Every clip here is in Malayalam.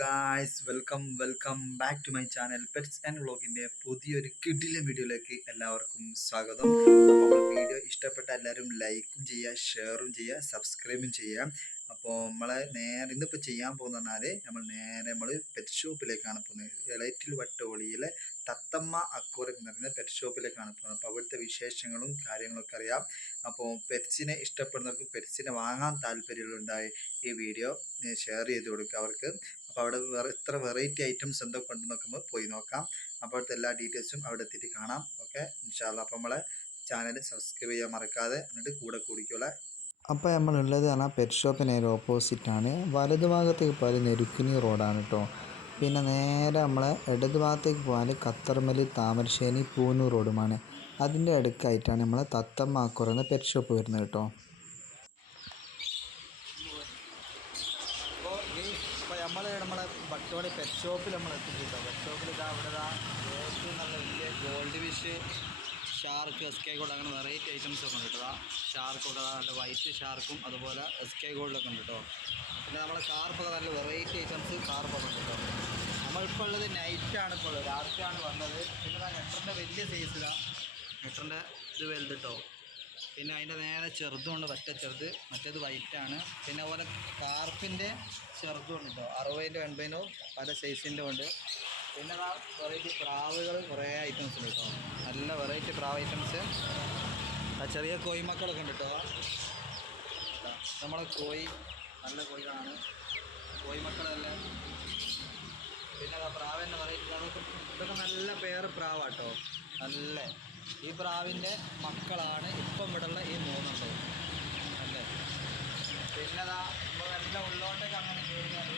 Guys welcome welcome back to my channel pets and വ്ളോഗിന്റെ പുതിയൊരു കിഡിലെ വീഡിയോയിലേക്ക് എല്ലാവർക്കും സ്വാഗതം. അപ്പോൾ വീഡിയോ ഇഷ്ടപ്പെട്ട എല്ലാവരും ലൈക്കും ചെയ്യുക ഷെയറും ചെയ്യുക സബ്സ്ക്രൈബും ചെയ്യുക. അപ്പോൾ നമ്മളെ നേരെ ഇന്നിപ്പോൾ ചെയ്യാൻ പോകുന്ന പറഞ്ഞാൽ നമ്മൾ നേരെ നമ്മൾ പെറ്റ് ഷോപ്പിലേക്കാണ് പോകുന്നത്. ഇളയറ്റിൽ വട്ടോളിയിലെ തത്തമ്മ അക്കോറി എന്ന് പറയുന്ന പെറ്റ് ഷോപ്പിലേക്കാണ് പോകുന്നത്. അപ്പോൾ അവിടുത്തെ വിശേഷങ്ങളും കാര്യങ്ങളൊക്കെ അറിയാം. അപ്പോൾ പെറ്റ്സിനെ ഇഷ്ടപ്പെടുന്നവർക്ക് പെറ്റ്സിനെ വാങ്ങാൻ താല്പര്യമുണ്ടായി ഈ വീഡിയോ ഷെയർ ചെയ്ത് കൊടുക്കുക അവർക്ക്. അപ്പോൾ അവിടെ വേറെ എത്ര വെറൈറ്റി ഐറ്റംസ് എന്തൊക്കെ ഉണ്ടെന്ന് നോക്കുമ്പോൾ പോയി നോക്കാം. അപ്പോൾ അവിടുത്തെ എല്ലാ ഡീറ്റെയിൽസും അവിടെ എത്തിയിട്ട് കാണാം. ഓക്കെ ഇൻഷാല്ല അപ്പോൾ നമ്മളെ ചാനൽ സബ്സ്ക്രൈബ് ചെയ്യാൻ മറക്കാതെ എന്നിട്ട് കൂടെ കൂടിക്കോളെ. അപ്പോൾ നമ്മളുള്ളത് പറഞ്ഞാൽ പെറ്റ് ഷോപ്പിന് നേരെ ഓപ്പോസിറ്റാണ് വലതു ഭാഗത്തേക്ക് പോയാൽ നെരുക്കിനി റോഡാണ് കേട്ടോ പിന്നെ നേരെ നമ്മളെ ഇടത് ഭാഗത്തേക്ക് പോയാൽ കത്തർമലി താമരശ്ശേരി പൂനൂർ റോഡുമാണ് അതിന്റെ അടുക്കായിട്ടാണ് നമ്മളെ തത്തമ്മ എന്ന പെറ്റ് ഷോപ്പ് വരുന്നത് കേട്ടോ അപ്പോൾ ഈ ഇപ്പോൾ നമ്മൾ വട്ടോളി പെറ്റ് ഷോപ്പിൽ നമ്മൾ എത്തിയിട്ടോ പെറ്റ് ഷോപ്പിൽ ഇതാ അവിടെ ഇതാ ഏറ്റവും നല്ല വലിയ gold fish shark S K gold അങ്ങനെ വെറൈറ്റി ഐറ്റംസ് ഒക്കെ ഉണ്ട് കേട്ടോ. ഷാർക്കൊക്കെ നല്ല വൈറ്റ് ഷാർക്കും അതുപോലെ എസ് കെ ഗോൾഡൊക്കെ ഉണ്ട് കേട്ടോ. പിന്നെ നമ്മളെ കാർപ്പൊക്കെ നല്ല വെറൈറ്റി ഐറ്റംസ് കാർപ്പൊക്കെ ഉണ്ട് കേട്ടോ. നമ്മളിപ്പോൾ ഉള്ളത് നൈറ്റാണ് ഇപ്പോൾ ഉള്ളത്. രാത്രിയാണ് വന്നത്. പിന്നെ നെട്ടറിന്റെ വലിയ സൈസിലാണ് നെട്ടറിന്റെ ഇത് വലുത് കേട്ടോ. പിന്നെ അതിന്റെ നേരെ ചെറുതുണ്ട് പറ്റ ചെറുത്. മറ്റേത് വൈറ്റാണ് പിന്നെ അതുപോലെ കാർപ്പിന്റെ ചെറുതും ഉണ്ട് കേട്ടോ. അറുപതിന്റെ എൺപതിനോ പല സൈസിന്റെ ഉണ്ട്. പിന്നെ വെറൈറ്റി പ്രാവുകൾ കുറേ ഐറ്റംസ് ഉണ്ട് കേട്ടോ. നല്ല വെറൈറ്റി പ്രാവ് ഐറ്റംസ് ആ ചെറിയ കോഴിമക്കളൊക്കെ ഉണ്ട് കേട്ടോ. നമ്മളെ കോഴി നല്ല കോഴികളാണ്. മക്കളല്ല? പിന്നെ പ്രാവിന്റെ വെറൈറ്റി അതൊക്കെ ഇതൊക്കെ നല്ല പേര് പ്രാവാട്ടോ നല്ല ഈ പ്രാവിന്റെ മക്കളാണ് ഇപ്പം ഇവിടെ ഉള്ള ഈ മൂന്നെണ്ണം അല്ലേ? പിന്നെ അതാ നമ്മൾ നല്ല ഉള്ളോട്ടേക്ക് അങ്ങനെ കയറിയാൽ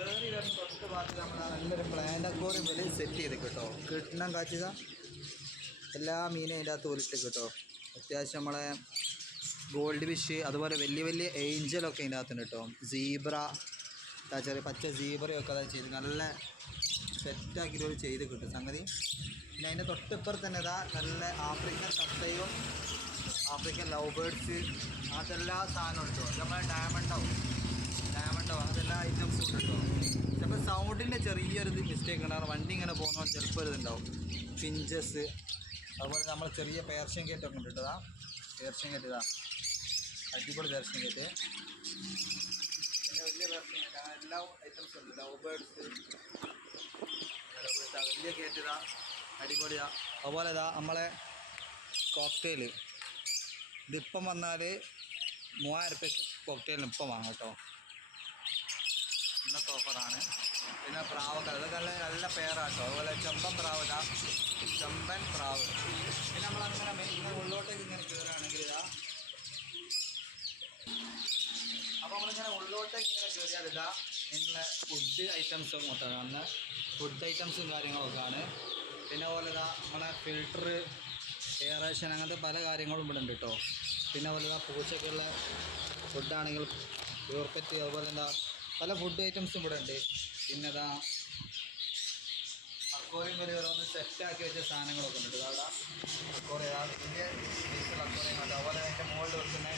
വരുന്ന നമ്മൾ നല്ലൊരു പ്ലാന്റ് അക്വോറിയം പോലെ സെറ്റ് ചെയ്ത് കേട്ടോ. കിട്ടണം കാച്ചുക എല്ലാ മീനും അതിന്റെ അകത്ത് ഒലിട്ട് കേട്ടോ. അത്യാവശ്യം നമ്മളെ ഗോൾഡ് ഫിഷ് അതുപോലെ വലിയ വലിയ ഏഞ്ചലൊക്കെ അതിന്റെ അകത്തുണ്ട് കേട്ടോ. സീബ്ര ചെറിയ പച്ച സീബ്രയൊക്കെ അതാ ചെയ്ത് നല്ല സെറ്റാക്കി ഒരു ചെയ്ത് കിട്ടും. സംഗതി പിന്നെ അതിന്റെ തൊട്ടിപ്പുറത്ത് തന്നെ ഇതാ നല്ല ആഫ്രിക്കൻ തത്തയും ആഫ്രിക്കൻ ലവ് ബേർഡ്സ് അങ്ങനത്തെ എല്ലാ സാധനവും കേട്ടോ നമ്മളെ ഡയമണ്ടാവും ഡയമണ്ടോ അതെല്ലാ ഐറ്റംസും ഉണ്ടോ ചിലപ്പോൾ സൗണ്ടിന്റെ ചെറിയൊരു മിസ്റ്റേക്ക് ഉണ്ടാകും വണ്ടി ഇങ്ങനെ പോകുന്നവർ ചിലപ്പോൾ ഒരു ഇതുണ്ടാവും. പിഞ്ചസ് അതുപോലെ നമ്മൾ ചെറിയ പേർഷ്യൻ കേറ്റൊക്കെ ഉണ്ട് കേട്ടോ പേർഷ്യൻ ഇതാ. അടിപൊളി പേർഷ്യൻ ഗേറ്റ് പിന്നെ വലിയ പ്രശ്നമില്ല കാരണം എല്ലാ ഐറ്റംസും ഉണ്ട്. ലവ് ബേർഡ്സ് വലിയ കേറ്റ് ഇതാ അടിപൊളിയാ അതുപോലെ ഇതാ നമ്മളെ കോക്ടെയിൽ ഇതിപ്പം വന്നാൽ മൂവായിരം റുപ്യക്ക് കോക്ടെയിലിന് ഇപ്പം വാങ്ങാം കേട്ടോ. ഇന്നത്തെ ഓഫറാണ് പിന്നെ പ്രാവൊക്കെ അതൊക്കെ നല്ല നല്ല പേരാട്ടോ അതുപോലെ ചെമ്പൻ പ്രാവ് ഇതാ. ചെമ്പൻ പ്രാവ്. പിന്നെ നമ്മളങ്ങനെ ഇങ്ങനെ ഉള്ളോട്ടേക്ക് ഇങ്ങനെ കയറുകയാണെങ്കിൽ ഇതാ. അപ്പോൾ നമ്മളിങ്ങനെ ഉള്ളോട്ടേക്ക് ഇങ്ങനെ കയറിയാലില്ല നിങ്ങളെ ഫുഡ് ഐറ്റംസ് മൊത്തം അന്ന് ഫുഡ് ഐറ്റംസും കാര്യങ്ങളൊക്കെ ആണ് പിന്നെ പോലെ ഇതാ നമ്മളെ ഫിൽറ്റർ എയറേഷൻ അങ്ങനത്തെ പല കാര്യങ്ങളും ഇവിടെ ഉണ്ട് കേട്ടോ പിന്നെ പോലെ ഇതാ പൂച്ചയ്ക്കുള്ള ഫുഡാണെങ്കിൽ പ്യൂർപ്പറ്റ് അതുപോലെ എന്താ പല ഫുഡ് ഐറ്റംസും ഇവിടെ ഉണ്ട് പിന്നെ ഇതാ അക്കോറിയം വരെ ഓരോന്ന് സെറ്റാക്കി വെച്ച സാധനങ്ങളൊക്കെ ഉണ്ട് അവിടെ അക്കോറിയ വലിയ അക്കോറിയം അതുപോലെ അതിന്റെ മുകളിൽ വെക്കുന്ന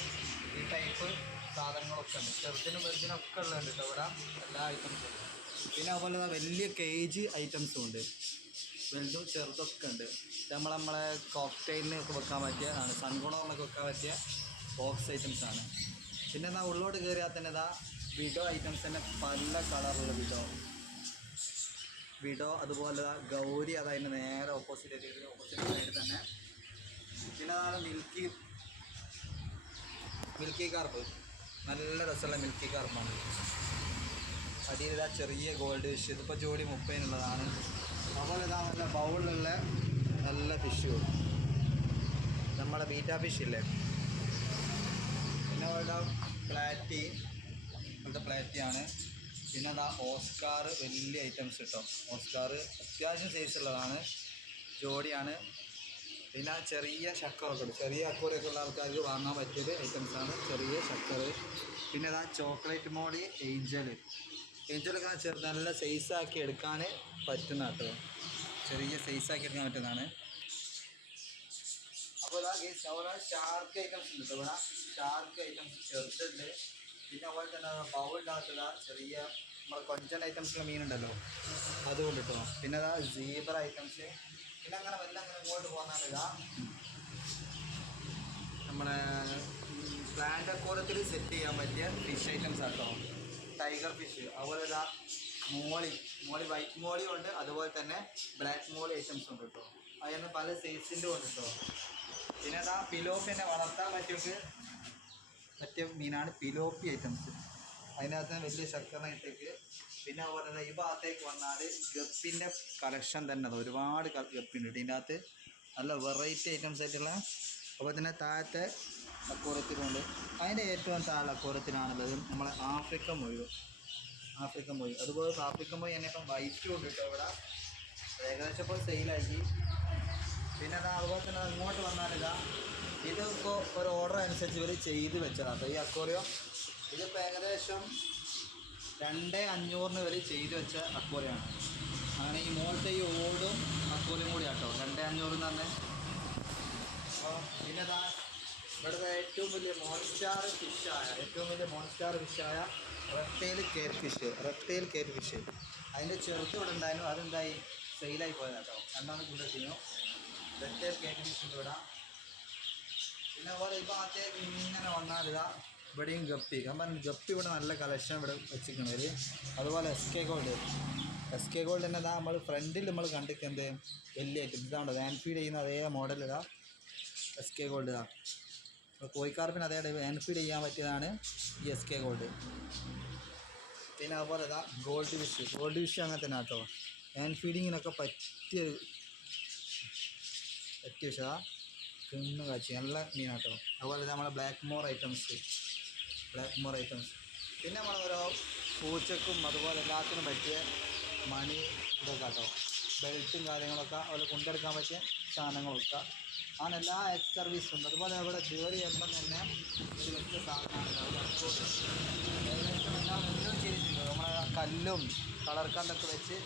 ഈ ടൈപ്പ് സാധനങ്ങളൊക്കെ ഉണ്ട്. ചെറുതിനും വലുതിനും ഒക്കെ കേട്ടോ ഇവിടെ എല്ലാ ഐറ്റംസും പിന്നെ അതുപോലെ വലിയ കേജ് ഐറ്റംസും ഉണ്ട്. വലുതും ചെറുതൊക്കെ ഉണ്ട്. നമ്മൾ നമ്മളെ കോക്ടെയിലിന് ഒക്കെ വെക്കാൻ പറ്റിയ ആണ് സൺകുണറിനൊക്കെ വെക്കാൻ പറ്റിയ ബോക്സ് ഐറ്റംസ് ആണ്. പിന്നെ എന്നാൽ ഉള്ളോട്ട് കയറിയാൽ തന്നെ ഇതാ വിഡോ ഐറ്റംസ് തന്നെ പല കളറുള്ള വിഡോ. വിഡോ അതുപോലെ ഗൗരി അതായത് നേരെ ഓപ്പോസിറ്റ് ഓപ്പോസിറ്റ് സൈഡ് തന്നെ. പിന്നെ അതാണ് മിൽക്കി മിൽക്കി കാർപ്പ് നല്ല രസമുള്ള മിൽക്കി കാർപ്പാണ് അടിയിൽ ഇതാ ചെറിയ ഗോൾഡ് ഫിഷ് ഇതിപ്പോൾ ജോലി മുപ്പതിനുള്ളതാണ്. അതുപോലെ ഇതാ നല്ല ബൗളിലുള്ള നല്ല ഫിഷ് നമ്മളെ ബീറ്റ ഫിഷ് ഇല്ലേ? പിന്നെ അവിടെ പ്ലാറ്റി ഇവിടുത്തെ പ്ലാറ്റിയാണ് പിന്നെ അതാ ഓസ്കാർ വലിയ ഐറ്റംസ് കിട്ടും ഓസ്കാർ അത്യാവശ്യം സൈസ് ഉള്ളതാണ്. ജോഡിയാണ്. പിന്നെ ചെറിയ ശക്കറൊക്കെ ഉണ്ട്. ചെറിയ അക്കൂറൊക്കെ ഉള്ള ആൾക്കാർക്ക് വാങ്ങാൻ പറ്റിയൊരു ഐറ്റംസാണ് ചെറിയ ശക്കർ പിന്നെ ഇതാ ചോക്ലേറ്റ് മോളി ഏഞ്ചൽ ഏഞ്ചലൊക്കെ ചെറു നല്ല സൈസാക്കി എടുക്കാൻ പറ്റുന്ന കേട്ടോ. ചെറിയ സൈസാക്കി എടുക്കാൻ പറ്റുന്നതാണ്. അപ്പോൾ ഇതാ ഗേസ് അവിടെ ഷാർക്ക് ഐറ്റംസ് ഉണ്ട് ഇവിടെ ഷാർക്ക് ഐറ്റംസ് ചെറുതുണ്ട്. പിന്നെ അതുപോലെ തന്നെ ബൗളിനകത്തുള്ള ചെറിയ നമ്മുടെ കൊഞ്ചൻ ഐറ്റംസിലെ മീനുണ്ടല്ലോ അതുകൊണ്ട് കേട്ടോ. പിന്നെ അതാ സീബർ ഐറ്റംസ് നമ്മളെ പ്ലാന്റ് അക്കോറത്തിൽ സെറ്റ് ചെയ്യാൻ പറ്റിയ ഫിഷ് ഐറ്റംസ് ആട്ടോ. ടൈഗർ ഫിഷ് അതുപോലെ ഇതാ മോളി. മോളി വൈറ്റ് മോളി ഉണ്ട് അതുപോലെ തന്നെ ബ്ലാക്ക് മോളി ഐറ്റംസ് ഉണ്ട് കേട്ടോ അതിന് പല സൈസിന്റെ ഉണ്ട് കേട്ടോ പിന്നെ ഇതാ പിലോപ്പിനെ വളർത്താൻ പറ്റിയൊക്കെ പറ്റിയ മീനാണ് പിലോപ്പി ഐറ്റംസ് അതിനകത്ത് വലിയ ശർക്കരയിട്ടേക്ക് പിന്നെ അതുപോലെ തന്നെ ഈ ഭാഗത്തേക്ക് വന്നാൽ ഗപ്പിന്റെ കളക്ഷൻ തന്നെ. അത് ഒരുപാട് ഗപ്പി ഇതിനകത്ത് നല്ല വെറൈറ്റി ഐറ്റംസ് ആയിട്ടുള്ള അതുപോലെ തന്നെ താഴത്തെ അക്കൂറത്തിലുണ്ട് അതിന്റെ ഏറ്റവും താഴെ അക്കൂറത്തിലാണുള്ളത് നമ്മളെ ആഫ്രിക്കൻ മൊഴി. ആഫ്രിക്കൻ മൊഴി. അതുപോലെ ആഫ്രിക്കൻ മൊഴി തന്നെ ഇപ്പം വൈറ്റ് ഉണ്ട് കേട്ടോ ഇവിടെ. ഏകദേശം ഇപ്പോൾ സെയിലാക്കി പിന്നെ അതാ അതുപോലെ തന്നെ ഇങ്ങോട്ട് വന്നാലിതാ ഇതിപ്പോൾ ഒരു ഓർഡർ അനുസരിച്ച് ഇവർ ചെയ്ത് വെച്ചതാണ് അപ്പോൾ ഈ അക്വറിയം ഇതിപ്പോൾ ഏകദേശം രണ്ട് അഞ്ഞൂറിന് വരെ ചെയ്തു വെച്ച അക്വറിയാണ്. അങ്ങനെ ഈ മോളത്തെ ഈ ഓടും അക്വറിയും കൂടി ആട്ടോ. രണ്ട് അഞ്ഞൂറ് എന്ന് പറഞ്ഞാൽ അപ്പോൾ പിന്നെ ഇവിടുത്തെ ഏറ്റവും വലിയ മോൺസ്റ്റാർ ഫിഷായ ഏറ്റവും വലിയ monster ഫിഷായ red tail care fish red tail care fish അതിന്റെ ചെറുത്ത് ഇവിടെ ഉണ്ടായിരുന്നു. അതെന്തായി? സെയിലായി പോയത് കേട്ടോ രണ്ടാമത് കൊണ്ടുവച്ചിരുന്നു റെപ്റ്റെയിൽ കെയർ ഫിഷ് ഇവിടെ. പിന്നെ അതുപോലെ ഇപ്പോൾ അത്യാവശ്യം ഇങ്ങനെ വന്നാലിതാ ഇവിടെയും ഗപ്പി. ഞാൻ പറഞ്ഞു ഗപ്പി ഇവിടെ നല്ല കളക്ഷൻ ഇവിടെ വെച്ചിരിക്കണവർ അതുപോലെ S K gold S K gold തന്നെ നമ്മൾ ഫ്രണ്ടിൽ നമ്മൾ കണ്ടിരിക്കുന്നത് വലിയ വാൻ ഫീഡ് ചെയ്യുന്ന അതേ ഇതാ. എസ് കെ ഗോൾഡ് ഇതാ. കോഴിക്കാർപ്പിന് അതേ വാൻ ഫീഡ് ചെയ്യാൻ പറ്റിയതാണ് ഈ എസ് കെ ഗോൾഡ് പിന്നെ അതുപോലെ ഇതാ ഗോൾഡ് ഫിഷ് ഗോൾഡ് ഫിഷ് അങ്ങനെ തന്നെ കേട്ടോ. വാൻ ഫീഡിങ്ങിനൊക്കെ പറ്റിയ പറ്റിയ ഫിഷാ കിണ്ണു കാച്ചി നല്ല മീനാട്ടോ അതുപോലെ നമ്മളെ black moor items black moor items പിന്നെ നമ്മൾ ഓരോ പൂച്ചക്കും അതുപോലെ എല്ലാത്തിനും പറ്റിയ മണി ഇതൊക്കെ കേട്ടോ ബെൽറ്റും കാര്യങ്ങളൊക്കെ അതുപോലെ കൊണ്ടെടുക്കാൻ പറ്റിയ സാധനങ്ങളൊക്കെ. അങ്ങനെ എല്ലാ എക്സ് സർവീസും ഉണ്ട് അതുപോലെ അവിടെ ജോലി ചെയ്യുമ്പം തന്നെ ഒരു വലിയ സാധനമാണ് ചെയ്തിട്ടുണ്ട് നമ്മളെ കല്ലും കളർ കണ്ടൊക്കെ വെച്ച്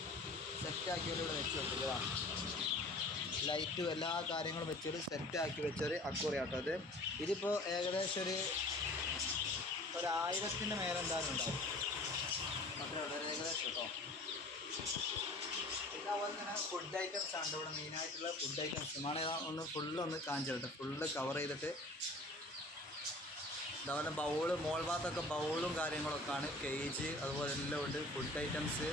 സെറ്റാക്കി ഇവിടെ വെച്ച് വെച്ചിട്ടുള്ളതാണ് ലൈറ്റും എല്ലാ കാര്യങ്ങളും വെച്ചൊരു സെറ്റാക്കി വെച്ചൊരു അക്കൂറിയാട്ടോ അത്. ഇതിപ്പോൾ ഏകദേശം ഒരു ഒരു ആയിരത്തിന്റെ മേലെ എന്തായാലും ഉണ്ടാവും. അത്രേ ഉള്ളൂ ഒരു ഏകദേശം കേട്ടോ. പിന്നെ അതുപോലെ തന്നെ ഫുഡ് ഐറ്റംസ് ആണ് ഇവിടെ മെയിനായിട്ടുള്ള ഫുഡ് ഐറ്റംസ് ആണ് ഒന്ന് ഫുള്ളൊന്ന് കാണിച്ചിട്ട് ഫുള്ള് കവർ ചെയ്തിട്ട് അതുപോലെ ബൗൾ മോൾ ഭാഗത്തൊക്കെ ബൗളും കാര്യങ്ങളൊക്കെ ആണ്. കേജ് അതുപോലെ എല്ലാം ഉണ്ട്. ഫുഡ് ഐറ്റംസ്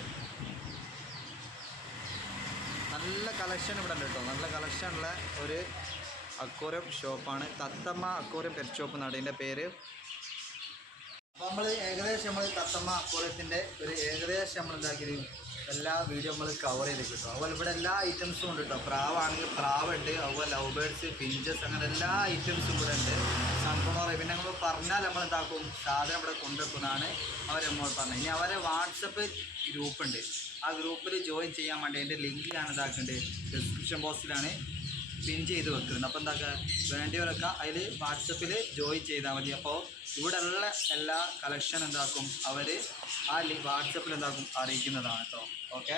നല്ല കളക്ഷൻ ഇവിടെ ഉണ്ട് കേട്ടോ. നല്ല കളക്ഷനുള്ള ഒരു അക്വോറിയം ഷോപ്പാണ് തത്തമ്മ അക്വോറിയം പെറ്റ് ഷോപ്പ് എന്നാണ് ഇതിന്റെ പേര്. നമ്മൾ ഏകദേശം നമ്മൾ തത്തമ്മ അക്വോറിയത്തിന്റെ ഒരു ഏകദേശം നമ്മൾ എന്താക്കി എല്ലാ വീഡിയോ നമ്മൾ കവർ ചെയ്ത് കിട്ടും. അതുപോലെ ഇവിടെ എല്ലാ ഐറ്റംസും ഉണ്ട് കേട്ടോ പ്രാവാണെങ്കിൽ പ്രാവുണ്ട്. അതുപോലെ ലവ് ബേർഡ്സ് പിഞ്ചസ് അങ്ങനെ എല്ലാ ഐറ്റംസും ഇവിടെ ഉണ്ട്. സംഭവം പിന്നെ നമ്മൾ പറഞ്ഞാൽ നമ്മൾ എന്താക്കും? സാധനം ഇവിടെ കൊണ്ടുവെക്കുന്നതാണ് അവർ പറഞ്ഞത്. ഇനി അവരെ വാട്സപ്പ് ഗ്രൂപ്പ് ഉണ്ട്. ആ ഗ്രൂപ്പിൽ ജോയിൻ ചെയ്യാൻ വേണ്ടി അതിന്റെ ലിങ്ക് ഞാൻ ഇതാക്കുന്നുണ്ട് ഡിസ്ക്രിപ്ഷൻ ബോക്സിലാണ് പിൻ ചെയ്ത് വെക്കുന്നത്. അപ്പോൾ എന്താ വേണ്ടിയവരൊക്കെ അതിൽ വാട്സപ്പിൽ ജോയിൻ ചെയ്താൽ മതി. അപ്പോൾ ഇവിടെ ഉള്ള എല്ലാ കളക്ഷൻ എന്താക്കും? അവർ ആ വാട്സപ്പിൽ എന്താക്കും? അറിയിക്കുന്നതാണ് കേട്ടോ ഓക്കെ